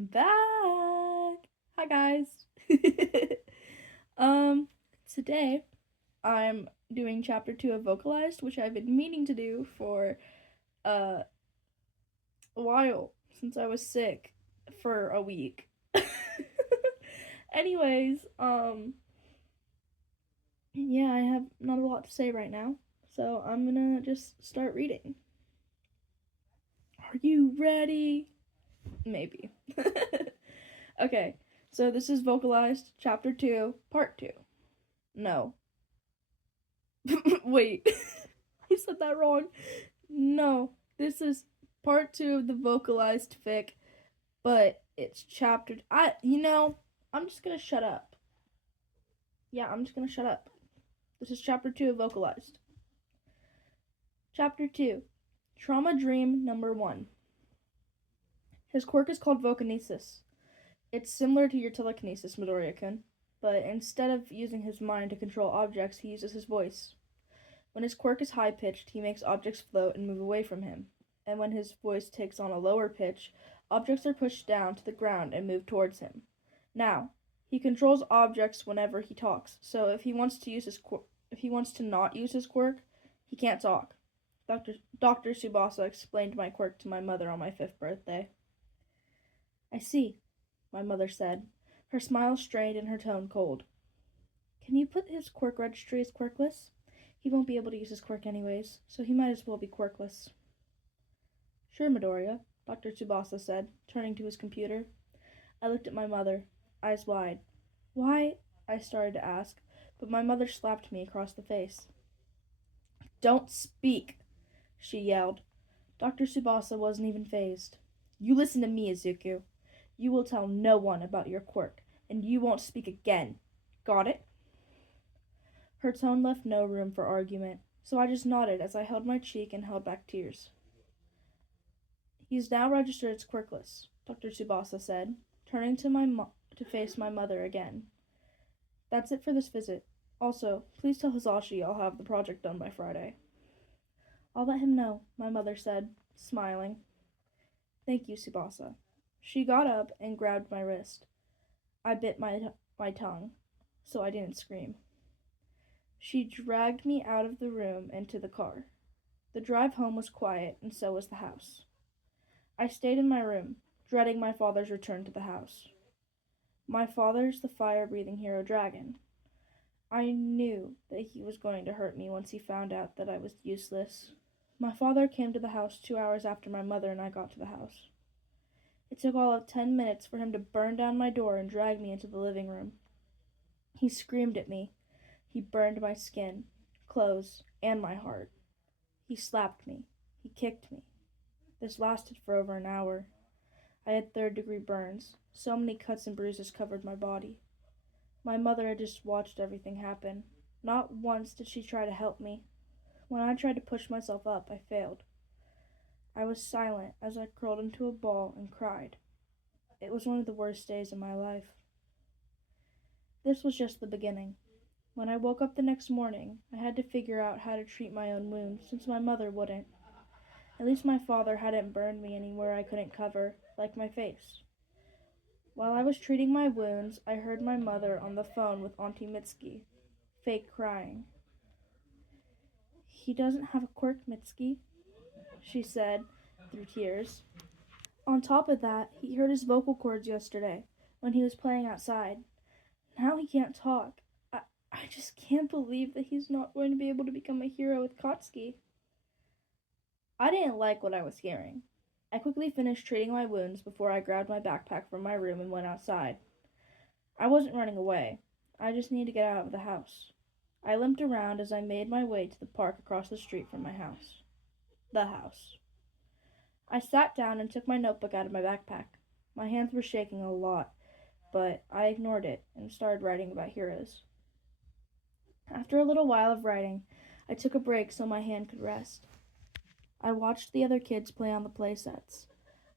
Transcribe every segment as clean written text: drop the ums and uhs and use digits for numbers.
I'm back. Hi guys. Today I'm doing chapter 2 of Vocalized, which I've been meaning to do for a while since I was sick for a week. Anyways, yeah, I have not a lot to say right now, so I'm gonna just start reading. Are you ready? Maybe. Okay, so this is Vocalized, Chapter 2, Part 2. No. Wait, I said that wrong. No, this is Part 2 of the Vocalized fic, but it's Chapter... I'm just gonna shut up. Yeah, I'm just gonna shut up. This is Chapter 2 of Vocalized. Chapter 2, Trauma Dream Number 1. His quirk is called Vokinesis. It's similar to your telekinesis, Midoriya-kun, but instead of using his mind to control objects, he uses his voice. When his quirk is high-pitched, he makes objects float and move away from him, and when his voice takes on a lower pitch, objects are pushed down to the ground and move towards him. Now, he controls objects whenever he talks, so if he wants to not use his quirk, he can't talk. Dr. Tsubasa explained my quirk to my mother on my 5th birthday. I see, my mother said, her smile strained and her tone cold. Can you put his Quirk Registry as quirkless? He won't be able to use his quirk anyways, so he might as well be quirkless. Sure, Midoriya, Dr. Tsubasa said, turning to his computer. I looked at my mother, eyes wide. Why? I started to ask, but my mother slapped me across the face. Don't speak, she yelled. Dr. Tsubasa wasn't even fazed. You listen to me, Izuku. You will tell no one about your quirk, and you won't speak again. Got it? Her tone left no room for argument, so I just nodded as I held my cheek and held back tears. He's now registered as quirkless, Dr. Tsubasa said, turning to face my mother again. That's it for this visit. Also, please tell Hisashi I'll have the project done by Friday. I'll let him know, my mother said, smiling. Thank you, Tsubasa. She got up and grabbed my wrist. I bit my tongue, so I didn't scream. She dragged me out of the room and to the car. The drive home was quiet, and so was the house. I stayed in my room, dreading my father's return to the house. My father's the fire-breathing hero dragon. I knew that he was going to hurt me once he found out that I was useless. My father came to the house 2 hours after my mother and I got to the house. It took all of 10 minutes for him to burn down my door and drag me into the living room. He screamed at me. He burned my skin, clothes, and my heart. He slapped me. He kicked me. This lasted for over an hour. I had 3rd-degree burns. So many cuts and bruises covered my body. My mother had just watched everything happen. Not once did she try to help me. When I tried to push myself up, I failed. I was silent as I curled into a ball and cried. It was one of the worst days of my life. This was just the beginning. When I woke up the next morning, I had to figure out how to treat my own wounds since my mother wouldn't. At least my father hadn't burned me anywhere I couldn't cover, like my face. While I was treating my wounds, I heard my mother on the phone with Auntie Mitsuki, fake crying. He doesn't have a quirk, Mitsuki, she said, through tears. On top of that, he hurt his vocal cords yesterday, when he was playing outside. Now he can't talk. I just can't believe that he's not going to be able to become a hero with Katsuki. I didn't like what I was hearing. I quickly finished treating my wounds before I grabbed my backpack from my room and went outside. I wasn't running away. I just needed to get out of the house. I limped around as I made my way to the park across the street from my house. The house. I sat down and took my notebook out of my backpack. My hands were shaking a lot, but I ignored it and started writing about heroes. After a little while of writing, I took a break so my hand could rest. I watched the other kids play on the play sets.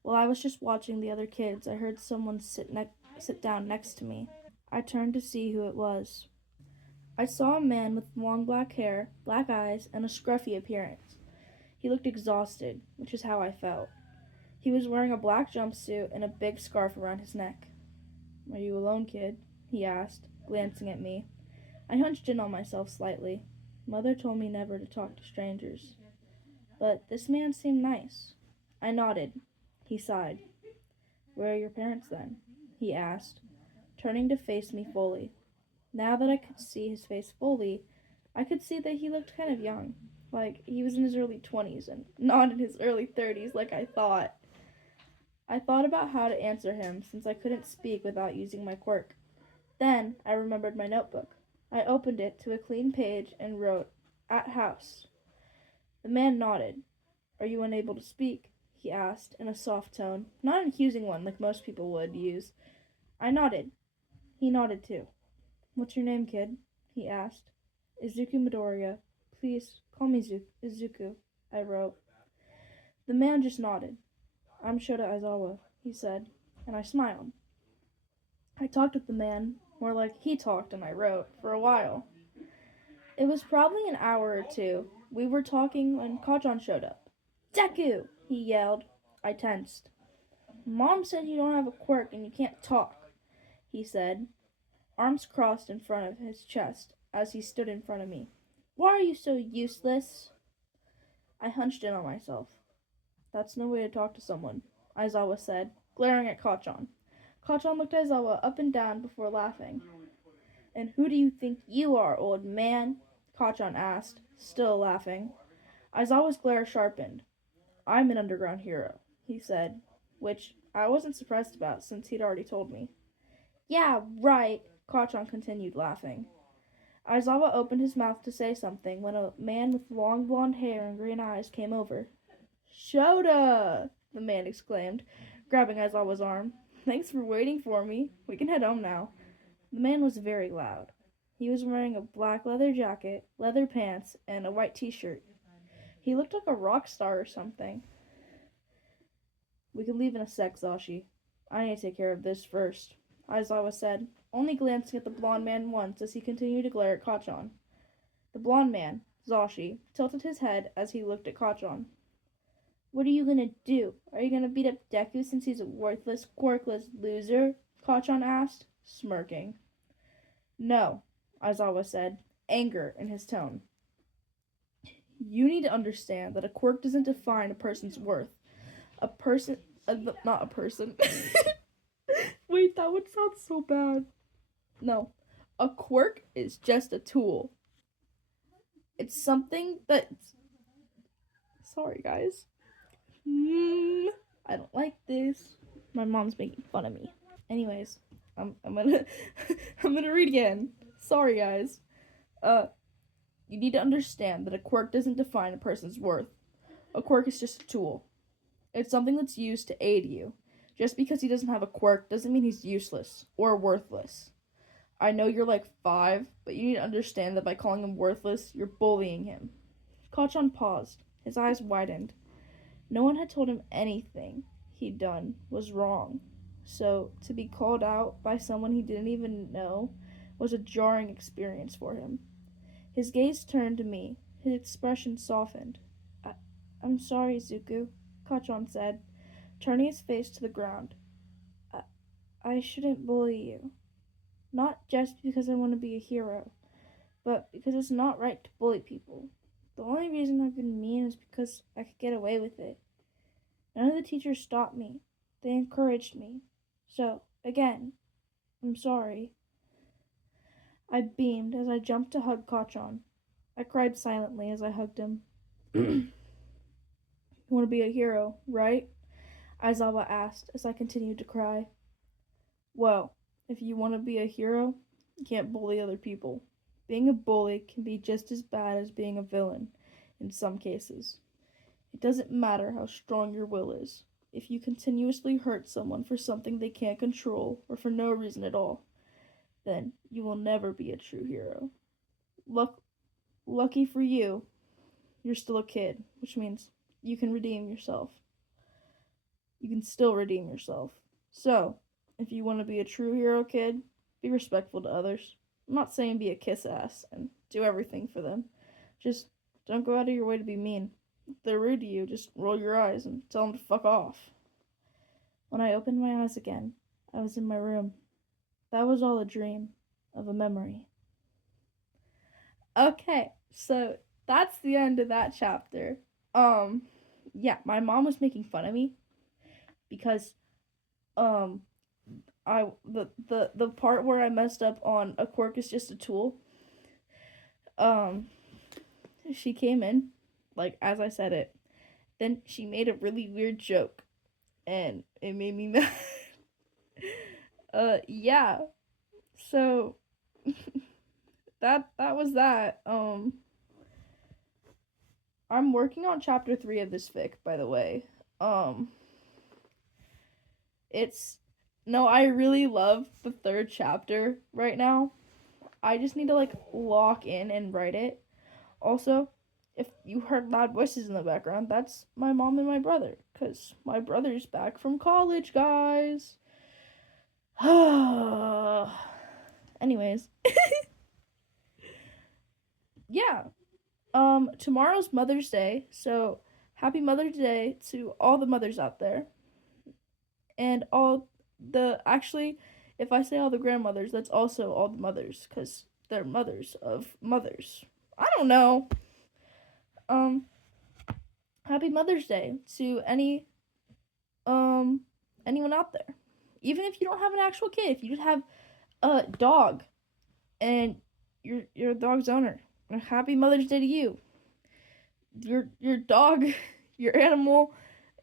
While I was just watching the other kids, I heard someone sit down next to me. I turned to see who it was. I saw a man with long black hair, black eyes, and a scruffy appearance. He looked exhausted, which is how I felt. He was wearing a black jumpsuit and a big scarf around his neck. "Are you alone, kid?" he asked, glancing at me. I hunched in on myself slightly. Mother told me never to talk to strangers. But this man seemed nice. I nodded. He sighed. "Where are your parents, then?" he asked, turning to face me fully. Now that I could see his face fully, I could see that he looked kind of young. Like he was in his early 20s and not in his early 30s like I thought. I thought about how to answer him since I couldn't speak without using my quirk. Then I remembered my notebook. I opened it to a clean page and wrote, "At house." The man nodded. "Are you unable to speak?" he asked in a soft tone, not an accusing one like most people would use. I nodded. He nodded too. "What's your name, kid?" he asked. "Izuku Midoriya. Please call me Izuku," I wrote. The man just nodded. "I'm Shota Aizawa," he said, and I smiled. I talked with the man, more like he talked and I wrote, for a while. It was probably an hour or two. We were talking when Kacchan showed up. "Deku!" he yelled. I tensed. "Mom said you don't have a quirk and you can't talk," he said, arms crossed in front of his chest as he stood in front of me. "Why are you so useless?" I hunched in on myself. "That's no way to talk to someone," Aizawa said, glaring at Kacchan. Kacchan looked Aizawa up and down before laughing. "And who do you think you are, old man?" Kacchan asked, still laughing. Aizawa's glare sharpened. "I'm an underground hero," he said, which I wasn't surprised about since he'd already told me. "Yeah, right," Kacchan continued laughing. Aizawa opened his mouth to say something when a man with long blonde hair and green eyes came over. "Shota!" the man exclaimed, grabbing Aizawa's arm. "Thanks for waiting for me. We can head home now." The man was very loud. He was wearing a black leather jacket, leather pants, and a white t-shirt. He looked like a rock star or something. "We can leave in a sec, Zashi. I need to take care of this first," Aizawa said, only glancing at the blonde man once as he continued to glare at Kacchan. The blonde man, Zashi, tilted his head as he looked at Kacchan. "What are you gonna do? Are you gonna beat up Deku since he's a worthless, quirkless loser?" Kacchan asked, smirking. "No," Aizawa said, anger in his tone. "You need to understand that a quirk doesn't define a person's worth. Not a person. Wait, that would sound so bad. No, a quirk is just a tool. It's something that's... Sorry, guys. I don't like this. My mom's making fun of me. Anyways, I'm gonna I'm gonna read again. Sorry, guys. You need to understand that a quirk doesn't define a person's worth. A quirk is just a tool. It's something that's used to aid you. Just because he doesn't have a quirk doesn't mean he's useless or worthless. I know you're like 5, but you need to understand that by calling him worthless, you're bullying him." Kacchan paused. His eyes widened. No one had told him anything he'd done was wrong. So, to be called out by someone he didn't even know was a jarring experience for him. His gaze turned to me. His expression softened. I'm sorry, Izuku," Kacchan said, turning his face to the ground. I shouldn't bully you. Not just because I want to be a hero, but because it's not right to bully people. The only reason I've been mean is because I could get away with it. None of the teachers stopped me. They encouraged me. So, again, I'm sorry." I beamed as I jumped to hug Kacchan. I cried silently as I hugged him. "You want to be a hero, right?" Aizawa asked as I continued to cry. "Well, if you want to be a hero, you can't bully other people. Being a bully can be just as bad as being a villain, in some cases. It doesn't matter how strong your will is. If you continuously hurt someone for something they can't control, or for no reason at all, then you will never be a true hero. Lucky for you, you're still a kid, which means you can redeem yourself. You can still redeem yourself. So, if you want to be a true hero, kid, be respectful to others. I'm not saying be a kiss-ass and do everything for them. Just don't go out of your way to be mean. If they're rude to you, just roll your eyes and tell them to fuck off." When I opened my eyes again, I was in my room. That was all a dream of a memory. Okay, so that's the end of that chapter. Yeah, my mom was making fun of me because um the part where I messed up on a quirk is just a tool. She came in, like as I said it. Then she made a really weird joke and it made me mad. Yeah. So that was that. I'm working on chapter 3 of this fic, by the way. Um it's no, I really love the 3rd chapter right now. I just need to like lock in and write it. Also, if you heard loud voices in the background, that's my mom and my brother, cuz my brother's back from college, guys. Anyways, yeah. Tomorrow's Mother's Day, so happy Mother's Day to all the mothers out there. And all the actually, if I say all the grandmothers, that's also all the mothers cuz they're mothers of mothers. I don't know. Um Happy Mother's Day to anyone out there. Even if you don't have an actual kid, if you just have a dog and you're a dog's owner, happy Mother's Day to you. Your dog, your animal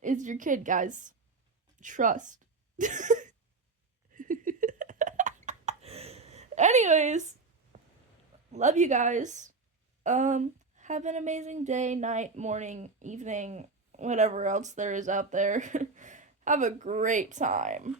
is your kid, guys. Trust. Anyways, love you guys. Have an amazing day, night, morning, evening, whatever else there is out there. Have a great time.